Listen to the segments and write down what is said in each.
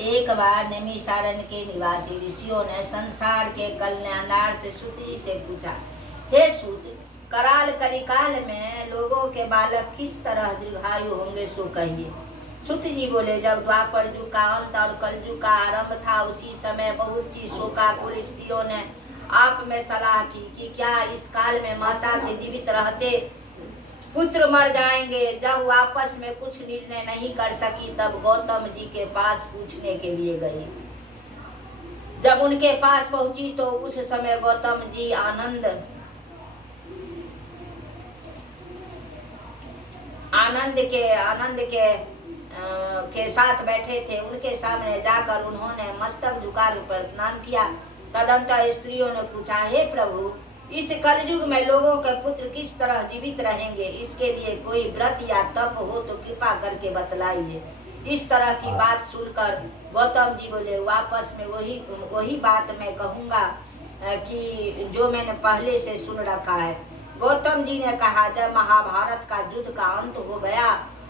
एक बार नैमिषारण्य के निवासी ऋषियों ने संसार के कल्याणार्थ सूत जी से पूछा, हे सूत, कराल कलिकाल में लोगों के बालक किस तरह दीर्घायु होंगे सो कहिए। सूत जी बोले, जब द्वापर युग का अंत और कलयुग का आरंभ था, उसी समय बहुत सी शोकाकुल स्त्रियों ने आप में सलाह की कि क्या इस काल में माता के जीवित रहते पुत्र मर जाएंगे। जब वापस में कुछ निर्णय नहीं कर सकी, तब गौतम जी के पास पूछने के लिए गई। जब उनके पास पहुंची तो उस समय गौतम जी आनंद के साथ बैठे थे। उनके सामने जाकर उन्होंने मस्तक झुकाकर प्रणाम किया। तदंतर स्त्रियों ने पूछा, हे प्रभु, इस कलयुग में लोगों के पुत्र किस तरह जीवित रहेंगे, इसके लिए कोई व्रत या तप हो तो कृपा करके बतलाइए। इस तरह की बात सुनकर गौतम जी बोले, वापस में वही बात मैं कहूँगा कि जो मैंने पहले से सुन रखा है। गौतम जी ने कहा, जब महाभारत का युद्ध का अंत हो गया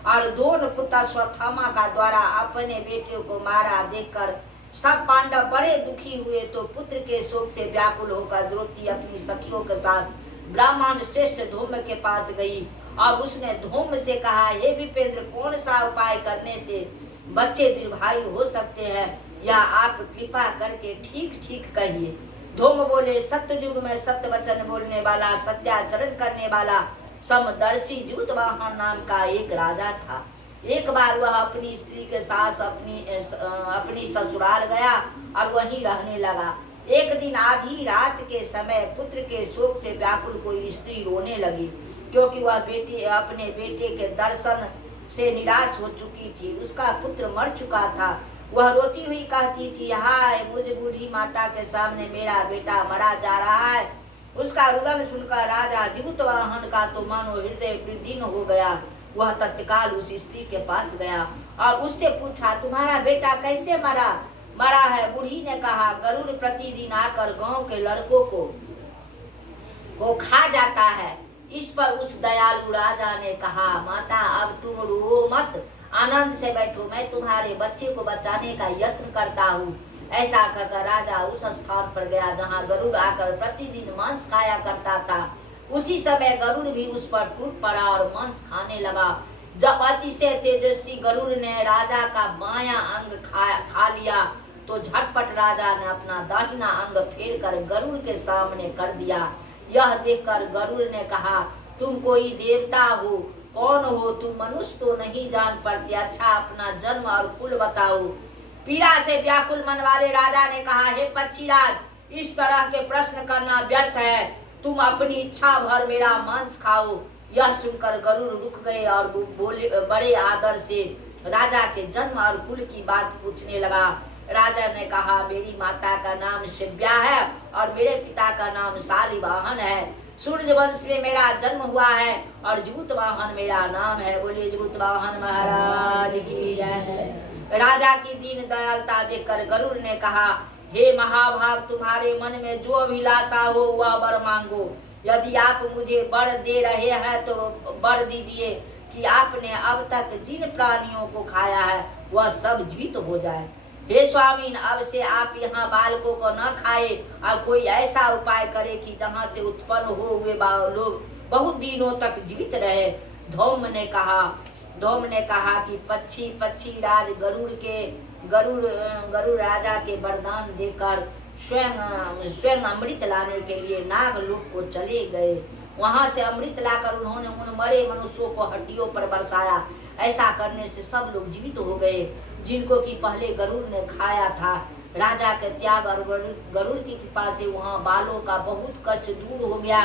और दोनों पुत्र अश्वत्थामा का द्वारा अपने बेटियों को मारा देखकर सब पांडव बड़े दुखी हुए, तो पुत्र के शोक से व्याकुल होकर द्रौपदी अपनी सखियों के साथ ब्राह्मण श्रेष्ठ धूम्र के पास गई और उसने धूम्र से कहा, हे विपेंद्र, कौन सा उपाय करने से बच्चे दीर्घायु हो सकते हैं, या आप कृपा करके ठीक ठीक कहिए। धूम्र बोले, सत्ययुग में सत्य वचन बोलने वाला, सत्याचरण करने वाला समदर्शी जूतवाहन नाम का एक राजा था। एक बार वह अपनी स्त्री के साथ अपनी ससुराल गया और वहीं रहने लगा। एक दिन आधी रात के समय पुत्र के शोक से व्याकुल कोई स्त्री रोने लगी, क्योंकि वह अपने बेटे के दर्शन से निराश हो चुकी थी। उसका पुत्र मर चुका था। वह रोती हुई कहती थी, हाय, मुझ बूढ़ी माता के सामने मेरा बेटा मरा जा रहा है। उसका रुदन सुनकर राजा जूतवाहन का तो मानो हृदय विदीर्ण हो गया। वह तत्काल उस स्त्री के पास गया और उससे पूछा, तुम्हारा बेटा कैसे मरा है। बूढ़ी ने कहा, गरुड़ प्रतिदिन आकर गांव के लड़कों को खा जाता है। इस पर उस दयालु राजा ने कहा, माता, अब तुम रो मत, आनंद से बैठो, मैं तुम्हारे बच्चे को बचाने का यत्न करता हूँ। ऐसा कहकर राजा उस स्थान पर गया जहाँ गरुड़ आकर प्रतिदिन मांस खाया करता था। उसी समय गरुड़ भी उस पर टूट पड़ा और मांस खाने लगा। जब अतिशय तेजस्वी गरुड़ ने राजा का बायां अंग खा लिया, तो झटपट राजा ने अपना दाहिना अंग फेर कर गरुड़ के सामने कर दिया। यह देखकर गरुड़ ने कहा, तुम कोई देवता हो, कौन हो तुम? मनुष्य तो नहीं जान पड़ते, अच्छा अपना जन्म और कुल बताओ। पीड़ा से व्याकुल मन वाले राजा ने कहा, हे पक्षीराज, इस तरह के प्रश्न करना व्यर्थ है, तुम अपनी इच्छा भर मेरा मांस खाओ। यह सुनकर गरुड़ रुक गए और बोले, बड़े आदर से राजा के जन्म और कुल की बात पूछने लगा। राजा ने कहा, मेरी माता का नाम शिव्या है और मेरे पिता का नाम शालिवाहन है। सूर्य वंश में मेरा जन्म हुआ है और जूतवाहन मेरा नाम है। बोलिए जूतवाहन महाराज की जय। राजा की दीन दयालुता देखकर गरुड़ ने कहा, हे महाभाग, तुम्हारे मन में जो अभिलाषा हो वह वर मांगो। यदि आप मुझे वर दे रहे हैं तो वर दीजिए कि आपने अब तक जिन प्राणियों को खाया है वह सब जीवित हो जाए। हे स्वामी, अब से आप यहाँ बालकों को न खाए और कोई ऐसा उपाय करे कि जहाँ से उत्पन्न हो हुए लोग बहुत दिनों तक जीवित रहे। धौम्र ने कहा कि पक्षी राज गरुड़ राजा के वरदान देकर स्वयं अमृत लाने के लिए नागलोक को चले गए। वहां से अमृत लाकर उन्होंने उन मरे मनुष्यों को हड्डियों पर बरसाया। ऐसा करने से सब लोग जीवित हो गए जिनको कि पहले गरुड़ ने खाया था। राजा के त्याग और गरुड़ की कृपा से वहां बालों का बहुत कष्ट दूर हो गया।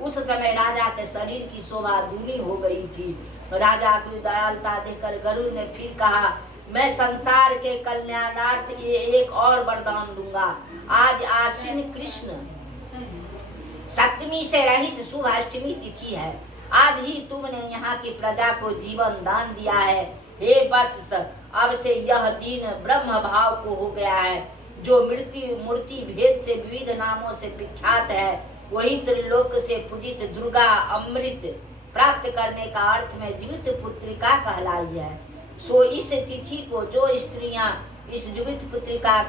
उस समय राजा के शरीर की शोभा दूनी हो गई थी। राजा की दयालुता देखकर गरुड़ ने फिर कहा, मैं संसार के कल्याणार्थ ये एक और वरदान दूंगा। आज आश्विन कृष्ण सप्तमी से रहित शुभ अष्टमी तिथि है। आज ही तुमने यहाँ की प्रजा को जीवन दान दिया है। हे वत्स, अब से यह दिन ब्रह्म भाव को हो गया है, जो मूर्ति भेद से विविध नामों से विख्यात है। वही त्रिलोक से पूजित दुर्गा अमृत प्राप्त करने का अर्थ में जीवित पुत्रिका कहलाई है। सो इस तिथि को जो स्त्रियां इस जीवित पुत्रिका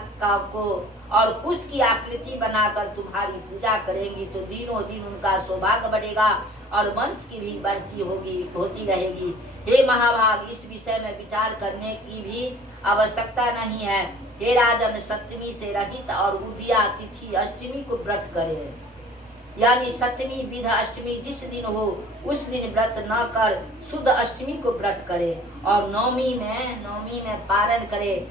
को और कुश की आकृति बनाकर तुम्हारी पूजा करेंगी तो दिनों दिन उनका सौभाग्य बढ़ेगा और वंश की भी बढ़ती होती रहेगी। हे महाभाग, इस विषय में विचार करने की भी आवश्यकता नहीं है। हे राजन, सप्तमी से रहित और उदिया तिथि अष्टमी को व्रत करे, यानी सप्तमी विध अष्टमी जिस दिन हो उस दिन व्रत न कर शुद्ध अष्टमी को व्रत करे और नवमी में पारण करे।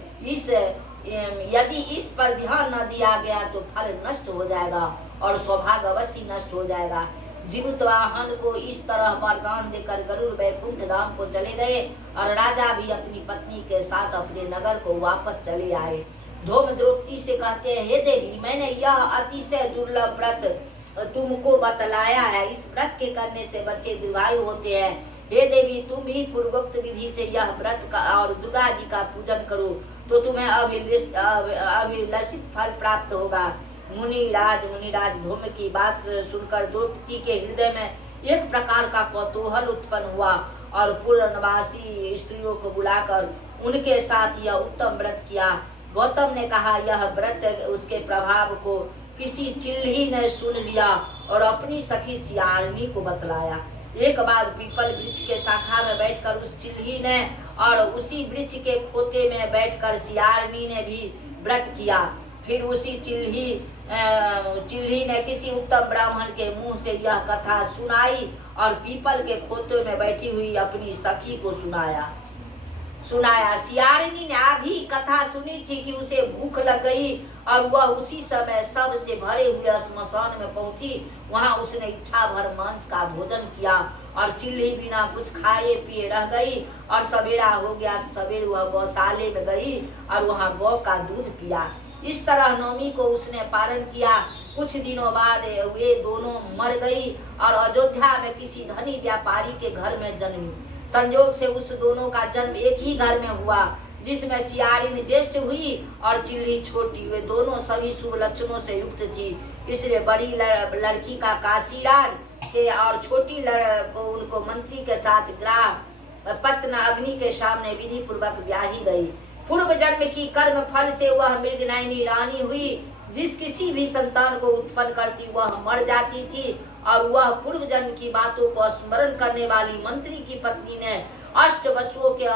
यदि इस पर ध्यान न दिया गया तो फल नष्ट हो जाएगा और सौभाग्य अवश्य नष्ट हो जाएगा। जीवित वाहन को इस तरह वरदान देकर गरुड़ वैकुंठ धाम को चले गए और राजा भी अपनी पत्नी के साथ अपने नगर को वापस चले आए। धूम द्रौपदी से कहते हैं, हे देवी, मैंने यह अतिशय दुर्लभ व्रत तुमको बतलाया है। इस व्रत के करने से बच्चे दीर्घायु होते हैं। हे देवी, तुम भी पूर्वोक्त विधि से यह व्रत का और दुर्गा जी का पूजन करो तो तुम्हें अभिलषित फल प्राप्त होगा। मुनिराज धूम की बात सुनकर द्रौपदी के हृदय में एक प्रकार का कौतूहल उत्पन्न हुआ और पूर्णवासी स्त्रियों को बुलाकर उनके साथ यह उत्तम व्रत किया। गौतम ने कहा, यह व्रत उसके प्रभाव को किसी चिल्ही ने सुन लिया और अपनी सखी सियारनी को बतलाया। एक बार पीपल वृक्ष के शाखा में बैठकर उस चिल्ही ने और उसी वृक्ष के खोते में बैठकर सियारनी ने भी व्रत किया। फिर उसी चिल्ही ने किसी उत्तम ब्राह्मण के मुंह से यह कथा सुनाई और पीपल के खोते में बैठी हुई अपनी सखी को सुनाया। सियारिनी ने आधी कथा सुनी थी कि उसे भूख लग गई और वह उसी समय सब से भरे हुए श्मशान में पहुंची। वहां उसने इच्छा भर मांस का भोजन किया और चिल्ली बिना कुछ खाए पिए रह गई और सवेरा हो गया तो सवेरे वह गौशाले में गई और वहां गौ का दूध पिया। इस तरह नवमी को उसने पारण किया। कुछ दिनों बाद वे दोनों मर गई और अयोध्या में किसी धनी व्यापारी के घर में जन्मी। संयोग से उस दोनों का जन्म एक ही घर में हुआ, जिसमें सियारिन ज्येष्ठ हुई और चिल्ली छोटी। वे दोनों सभी शुभ लक्षणों से युक्त थी, इसलिए बड़ी लड़की का काशीराज के और छोटी को उनको मंत्री के साथ ग्राह पत्न अग्नि के सामने विधि पूर्वक ब्याही गई। पूर्व जन्म की कर्म फल से वह मृगनयनी रानी हुई। जिस किसी भी संतान को उत्पन्न करती वह मर जाती थी और वह पूर्व जन्म की बातों को स्मरण करने वाली मंत्री की पत्नी ने अष्ट वसुओं के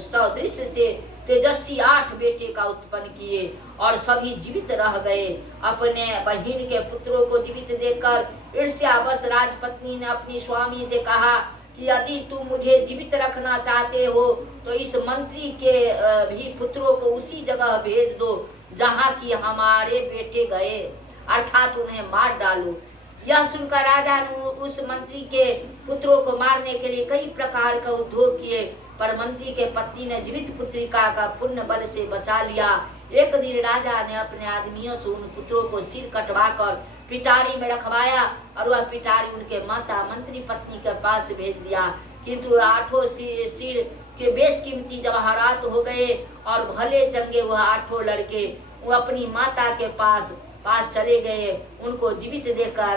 सदृश से तेजस्वी 8 बेटे का उत्पन्न किए और सभी जीवित रह गए। अपने बहिन के पुत्रों को जीवित देखकर ईर्ष्यावश राजपत्नी ने अपनी स्वामी से कहा कि यदि तुम मुझे जीवित रखना चाहते हो तो इस मंत्री के भी पुत्रों को उसी जगह भेज दो जहाँ की हमारे बेटे गए, अर्थात उन्हें मार डालो। यह सुनकर राजा ने उस मंत्री के पुत्रों को मारने के लिए कई प्रकार का उद्योग किए, पर मंत्री के पत्नी ने जीवित पुत्रिका का पुण्य बल से बचा लिया। एक दिन राजा ने अपने आदमियों से उन पुत्रों को सिर कटवाकर पिटारी में रखवाया और वह पिटारी उनके माता मंत्री पत्नी के पास भेज दिया। किंतु 8 सिर के बेशकीमती जवाहरात हो गए और भले चंगे वह 8 लड़के वो अपनी माता के पास चले गए। उनको जीवित देखकर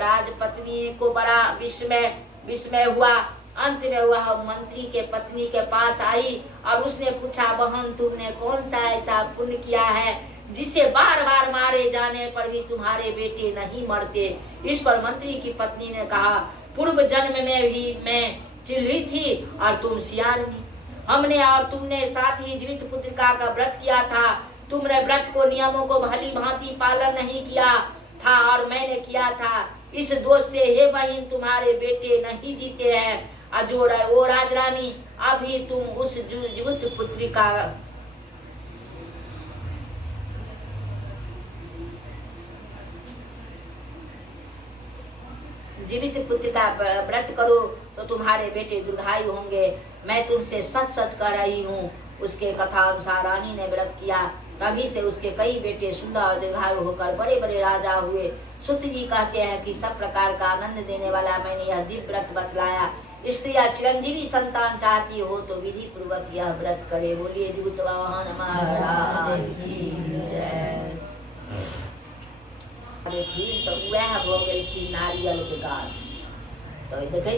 राजपत्नी को बड़ा विस्मय हुआ। अंत में वह मंत्री के पत्नी के पास आई और उसने पूछा, बहन, तुमने कौन सा ऐसा पुण्य किया है जिसे बार बार मारे जाने पर भी तुम्हारे बेटे नहीं मरते? इस पर मंत्री की पत्नी ने कहा, पूर्व जन्म में भी मैं चिल्ली थी और तुम सियारनी। हमने और तुमने साथ ही जीवित पुत्रिका का व्रत किया था। तुमने व्रत को नियमों को भली भांति पालन नहीं किया था और मैंने किया था। इस दोष से हे बहन तुम्हारे बेटे नहीं जीते हैं। अजोड़ ओ राजरानी, अभी तुम उस जीवित पुत्रिका का व्रत करो तो तुम्हारे बेटे दीर्घायु होंगे। मैं तुमसे सच सच कह रही हूँ। उसके कथा अनुसार रानी ने व्रत किया, तभी से उसके कई बेटे सुंदर और दीर्घायु होकर बड़े बड़े राजा हुए। सूत जी कहते हैं कि सब प्रकार का आनंद देने वाला मैंने यह दिव्य व्रत बतलाया। स्त्रियां चिरंजीवी संतान चाहती हो तो विधि पूर्वक यह व्रत करे। बोलिए जीवित वाहन महाराज की जय। तो वह हो गई थी नारियल के गाछ। तो देखे